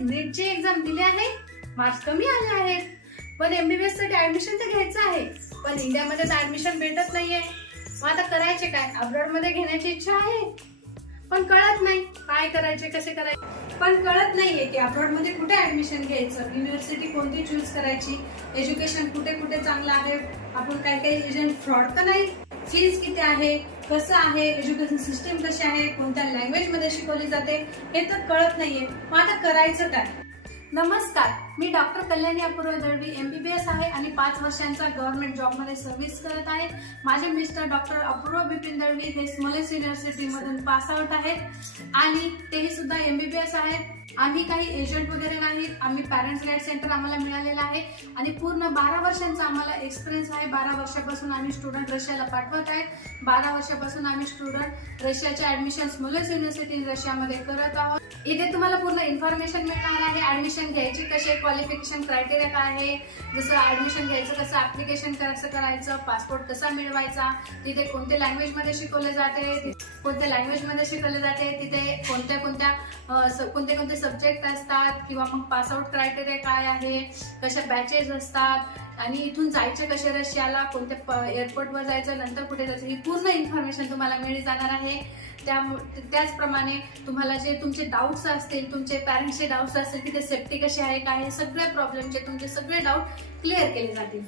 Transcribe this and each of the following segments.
नीटची एक्झाम दिली आहे, मार्क्स कमी आले आहेत, पण MBBS साठी ऍडमिशन तर घ्यायचं आहे, पण इंडियामध्ये तर ऍडमिशन भेटत नाहीये. मग आता करायचे काय? अब्रॉड मध्ये घेण्याची इच्छा आहे, पण कळत नाही काय करायचे, कसे करायचे. पण कळत नाहीये की अब्रॉड मध्ये कुठे ऍडमिशन घ्यायचं, युनिव्हर्सिटी कोणती चूज करायची, एज्युकेशन कुठे कुठे चांगलं आहे, आपण काही एजंट फ्रॉड तर नाही, फीज किती आहे, कसं आहे, एज्युकेशन सिस्टीम कशी आहे, कोणत्या लँग्वेज मध्ये शिकवली जाते, हे तर कळत नाहीये. मग आता करायचं काय? नमस्कार, मी डॉक्टर कल्याणी अपूर्व दळवी, MBBS आहे आणि 5 वर्षांचा गव्हर्नमेंट जॉबमध्ये सर्व्हिस करत आहे. माझे मिस्टर डॉक्टर अपूर्व बिपिन दळवी हे स्मॉलेस्ट युनिव्हर्सिटी मधून पास आउट आहेत आणि तेही सुद्धा MBBS आहेत. आम्ही काही एजंट वगैरे नाहीत, आम्ही पॅरेंट्स गाईड सेंटर आम्हाला मिळालेलं आहे आणि पूर्ण 12 वर्षांचा आम्हाला एक्सपिरियन्स आहे. 12 वर्षापासून आम्ही स्टुडंट रशियाला पाठवत आहेत. 12 वर्षापासून आम्ही स्टुडंट रशियाचे ऍडमिशन स्मॉलेस्ट युनिव्हर्सिटी रशियामध्ये करत आहोत. इथे तुम्हाला पूर्ण इन्फॉर्मेशन मिळणार आहे. ऍडमिशन घ्यायची कशी, क्वालिफिकेशन क्रायटेरिया काय आहे, जसं ऍडमिशन घ्यायचं कसं, ऍप्लिकेशन कसं करायचं, पासपोर्ट कसा मिळवायचा, तिथे कोणत्या लँग्वेज मध्ये शिकवले जाते, कोणत्या लँग्वेज मध्ये शिकवले जाते, तिथे कोणत्या कोणते सब्जेक्ट असतात, किंवा मग पासआउट क्रायटेरिया काय आहे, कशा बॅचेस असतात आणि इथून जायचे कसे रशियाला, कोणत्या एअरपोर्टवर जायचं, नंतर कुठे जायचं, ही पूर्ण इन्फॉर्मेशन तुम्हाला मिळून जाणार आहे. त्याचप्रमाणे तुम्हाला जे तुमचे डाऊट्स असतील, तुमचे पॅरेंट्सचे डाऊट्स असतील, की ते सेफ्टी कशी आहे, काय आहे, सगळ्या प्रॉब्लेमचे तुमचे सगळे डाऊट क्लिअर केले जातील.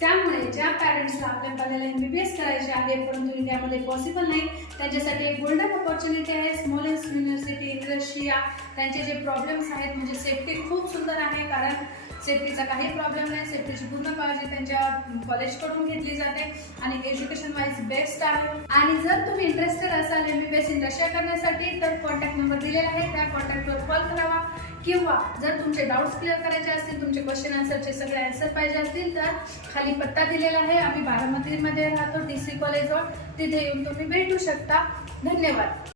त्यामुळे ज्या पॅरेंट्सला आपल्या बाळाला MBBS करायचे आहे परंतु इंडियामध्ये पॉसिबल नाही, त्यांच्यासाठी एक गोल्डन अपॉर्च्युनिटी आहे. Smallest university in Russia. त्यांचे जे प्रॉब्लेम्स आहेत, म्हणजे सेफ्टी खूप सुंदर आहे, कारण सेफ्टीचा काही प्रॉब्लेम नाही. सेफ्टीची पूर्ण काळजी त्यांच्या कॉलेजकडून घेतली जाते आणि एज्युकेशन वाईज बेस्ट आहे. आणि जर तुम्ही इंटरेस्टेड असाल MBBS इन रशिया करण्यासाठी तर कॉन्टॅक्ट नंबर दिलेला आहे, त्या कॉन्टॅक्टवर कॉल करावा. किंवा जर तुमचे डाऊट्स क्लिअर करायचे असतील, तुमचे क्वेश्चन आन्सरचे सगळे आन्सर पाहिजे असतील तर खाली पत्ता दिलेला आहे. आम्ही बारामतीमध्ये राहतो, DC कॉलेजवर, तिथे येऊन तुम्ही भेटू शकता. धन्यवाद.